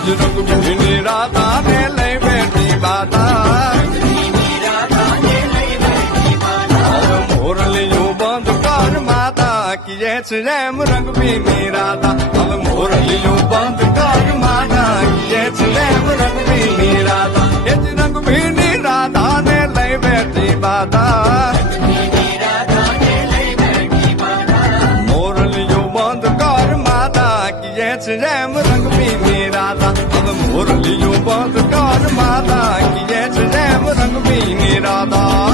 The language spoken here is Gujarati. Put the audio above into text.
રંગ ભીની રાધા ને લઈ બેઠી બાધા મોરલીયું બંધ કર માતા કીએ છે જેમ રંગ ભીની રાધા હવે મોરલીયું બંધ કર માતા કીએ છે જેમ રંગ ભીની રાધા એ જ રંગ ભીની રાધા ને લઈ બેઠી બાધા મોરલીયું બંધ કર માતા કીએ છે જેમ રંગ ભીની રાધા હવે મોરલીયું બંધ કર માતા કીએ છે જેમ રંગ ભીની રાધા